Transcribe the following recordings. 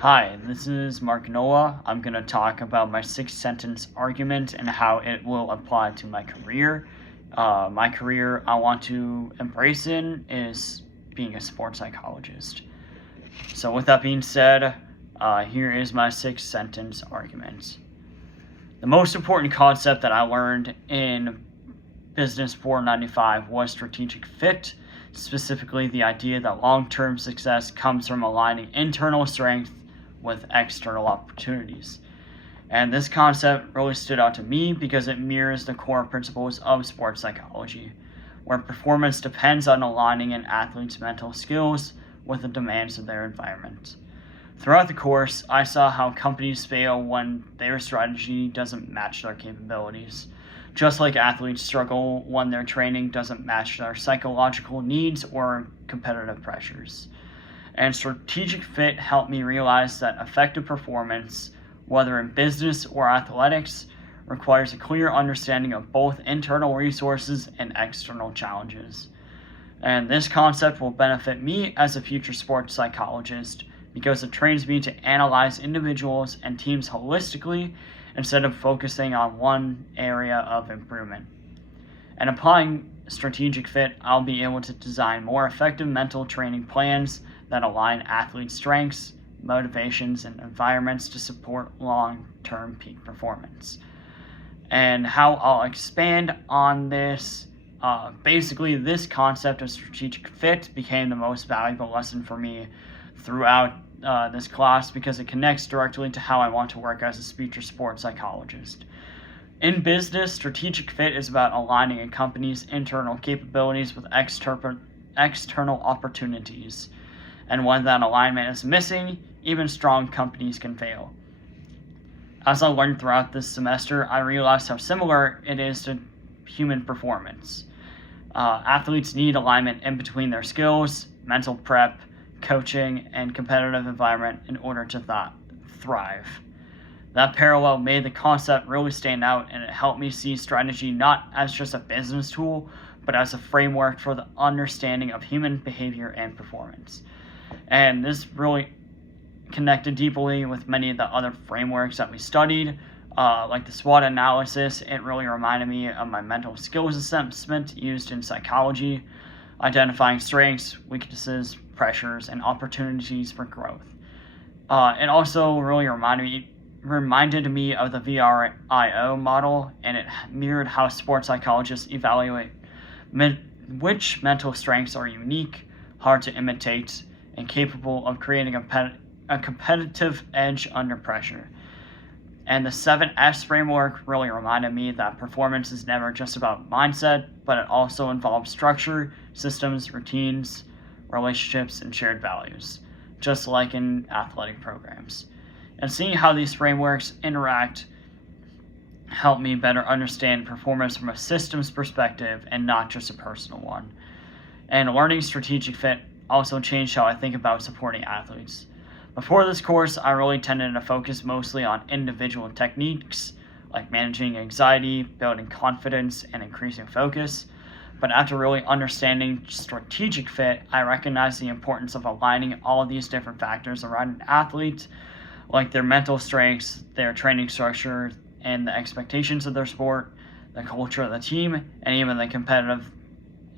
Hi, this is Mark Noah. I'm going to talk about my 6 sentence argument and how it will apply to my career. My career I want to embrace in is being a sports psychologist. So, with that being said, here is my 6 sentence argument. The most important concept that I learned in Business 495 was strategic fit, specifically the idea that long-term success comes from aligning internal strength with external opportunities. And this concept really stood out to me because it mirrors the core principles of sports psychology, where performance depends on aligning an athlete's mental skills with the demands of their environment. Throughout the course, I saw how companies fail when their strategy doesn't match their capabilities, just like athletes struggle when their training doesn't match their psychological needs or competitive pressures. And strategic fit helped me realize that effective performance, whether in business or athletics, requires a clear understanding of both internal resources and external challenges. And this concept will benefit me as a future sports psychologist because it trains me to analyze individuals and teams holistically instead of focusing on one area of improvement. And applying strategic fit, I'll be able to design more effective mental training plans that align athletes' strengths, motivations, and environments to support long-term peak performance. And how I'll expand on this, basically this concept of strategic fit became the most valuable lesson for me throughout this class because it connects directly to how I want to work as a future sports psychologist. In business, strategic fit is about aligning a company's internal capabilities with external opportunities. And when that alignment is missing, even strong companies can fail. As I learned throughout this semester, I realized how similar it is to human performance. Athletes need alignment in between their skills, mental prep, coaching, and competitive environment in order to thrive. That parallel made the concept really stand out, and it helped me see strategy not as just a business tool, but as a framework for the understanding of human behavior and performance. And this really connected deeply with many of the other frameworks that we studied, like the SWOT analysis. It really reminded me of my mental skills assessment used in psychology, identifying strengths, weaknesses, pressures, and opportunities for growth. It also really reminded me of the VRIO model, and it mirrored how sports psychologists evaluate which mental strengths are unique, hard to imitate, and capable of creating a competitive edge under pressure. And the 7S framework really reminded me that performance is never just about mindset, but it also involves structure, systems, routines, relationships, and shared values, just like in athletic programs. And seeing how these frameworks interact helped me better understand performance from a systems perspective and not just a personal one. And learning strategic fit also changed how I think about supporting athletes. Before this course, I really tended to focus mostly on individual techniques like managing anxiety, building confidence, and increasing focus. But after really understanding strategic fit, I recognized the importance of aligning all of these different factors around an athlete, like their mental strengths, their training structure, and the expectations of their sport, the culture of the team, and even the competitive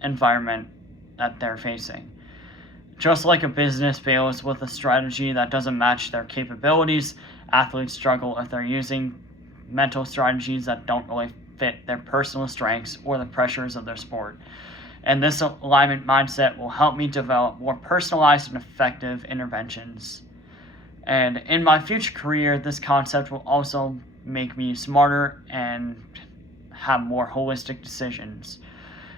environment that they're facing. Just like a business fails with a strategy that doesn't match their capabilities, athletes struggle if they're using mental strategies that don't really fit their personal strengths or the pressures of their sport. And this alignment mindset will help me develop more personalized and effective interventions. And in my future career, this concept will also make me smarter and have more holistic decisions.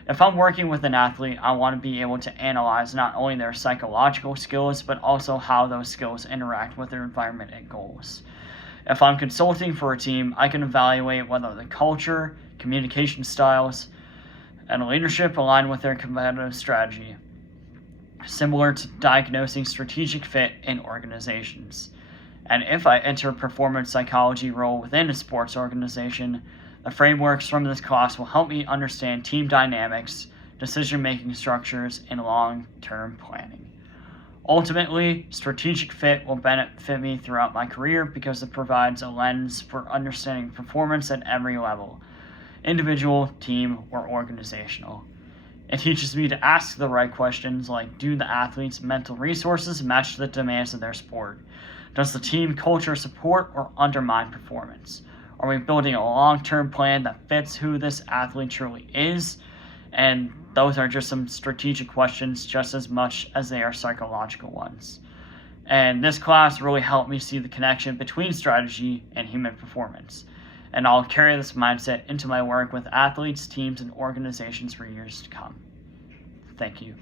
If I'm working with an athlete, I want to be able to analyze not only their psychological skills, but also how those skills interact with their environment and goals. If I'm consulting for a team, I can evaluate whether the culture, communication styles, and leadership align with their competitive strategy, similar to diagnosing strategic fit in organizations. And if I enter a performance psychology role within a sports organization, the frameworks from this class will help me understand team dynamics, decision-making structures, and long-term planning. Ultimately, strategic fit will benefit me throughout my career because it provides a lens for understanding performance at every level, individual, team, or organizational. It teaches me to ask the right questions like, do the athletes' mental resources match the demands of their sport? Does the team culture support or undermine performance? Are we building a long-term plan that fits who this athlete truly is? And those are just some strategic questions just as much as they are psychological ones. And this class really helped me see the connection between strategy and human performance. And I'll carry this mindset into my work with athletes, teams, and organizations for years to come. Thank you.